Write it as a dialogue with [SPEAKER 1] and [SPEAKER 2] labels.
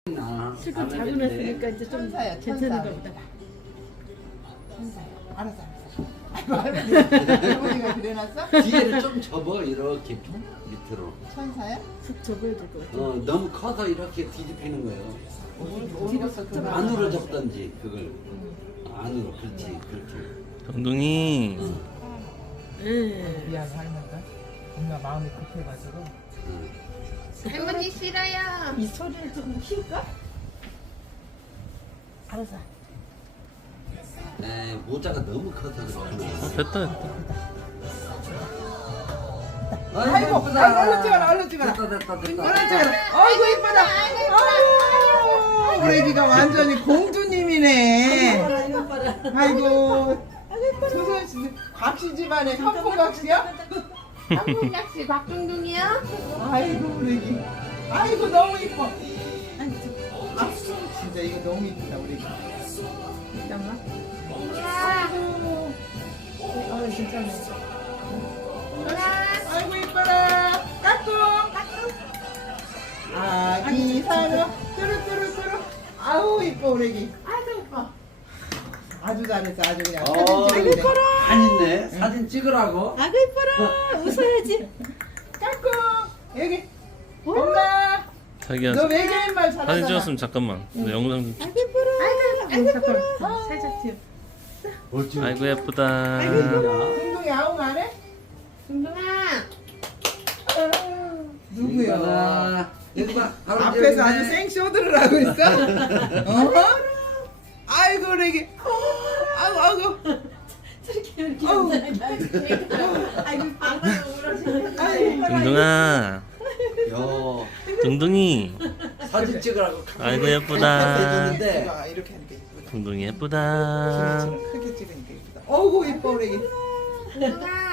[SPEAKER 1] 실컷 자고 났으니까 이제 좀
[SPEAKER 2] 천사야,
[SPEAKER 1] 괜찮은가
[SPEAKER 2] 천사.
[SPEAKER 1] 보다.
[SPEAKER 2] 천사야. 알았어. 아이고 할머니가 그려놨어?
[SPEAKER 3] 뒤에를 좀 접어 이렇게 밑으로.
[SPEAKER 2] 천사야?
[SPEAKER 1] 푹 접어야 될 것 같아.
[SPEAKER 3] 너무 커서 이렇게 뒤집히는 거예요.
[SPEAKER 2] 뒤로서
[SPEAKER 3] 안으로 접든지 그걸 안으로 그렇지 그렇게.
[SPEAKER 4] 동동이
[SPEAKER 1] 응.
[SPEAKER 2] 미안 할머니가 엄마 마음이 급해가지고
[SPEAKER 5] 할머니 싫어요.
[SPEAKER 1] 이 소리를 좀 키울까?
[SPEAKER 2] 알았어.
[SPEAKER 3] 에 모자가 너무 커서 그렇구나.
[SPEAKER 4] 됐다.
[SPEAKER 2] 아이고 얼른 찍어라 얼른 찍어라
[SPEAKER 3] 됐다 됐다
[SPEAKER 2] 얼른
[SPEAKER 3] 됐다.
[SPEAKER 2] 찍어라. 아이고 이쁘다. 아이고 우리 애기가 완전히 공주님이네. 아이고 조선시 곽씨 집안의 한풍각씨야?
[SPEAKER 5] 한국약시 곽동동이요?
[SPEAKER 2] 아이고 우리 애기. 아이고 너무 이뻐. 아 진짜 이거 너무 이쁘다 우리 애기. 잠깐만. 아이고. 괜찮네. 아이고 이뻐라. 까꿍. 아기 사료 뚜루뚜루뚜루. 아우 이뻐 우리 애기. 아이고 이뻐. 아주 잘했어 아주 그냥 사진 찍을래.
[SPEAKER 3] 안 있네. 사진 찍으라고.
[SPEAKER 1] 아그 이뻐라. 웃어야지.
[SPEAKER 2] 까꿍. 여기. 엄마.
[SPEAKER 4] 자기야
[SPEAKER 2] 너 외계인 말 잘하잖아.
[SPEAKER 4] 사진 찍었으면 잠깐만. 나 영상 좀.
[SPEAKER 1] 아그 이뻐라. 아이고 이뻐라. 살짝 튀어.
[SPEAKER 3] 어찌
[SPEAKER 4] 아이고 예쁘다.
[SPEAKER 2] 동동이 아웅 안 해?
[SPEAKER 5] 동동아.
[SPEAKER 2] 누구야?
[SPEAKER 3] 여기 봐.
[SPEAKER 2] 앞에서 아주 생쇼들을 하고 있어? 어? 아이고 우리 애기. 아이고 아이고.
[SPEAKER 1] 이렇게
[SPEAKER 2] 아우.
[SPEAKER 1] 아이고 방금 울어지네.
[SPEAKER 2] 아이고.
[SPEAKER 4] 동동아,
[SPEAKER 3] 요
[SPEAKER 4] 동동이.
[SPEAKER 3] 사진 찍으라고.
[SPEAKER 4] 아이고 예쁘다.
[SPEAKER 3] 해줬는데
[SPEAKER 2] 이거 이렇게 하니까 이쁘다.
[SPEAKER 4] 동동이 예쁘다.
[SPEAKER 2] 크게 찍으니까 이쁘다. 어우 이뻐 우리 애기.
[SPEAKER 5] 동동아.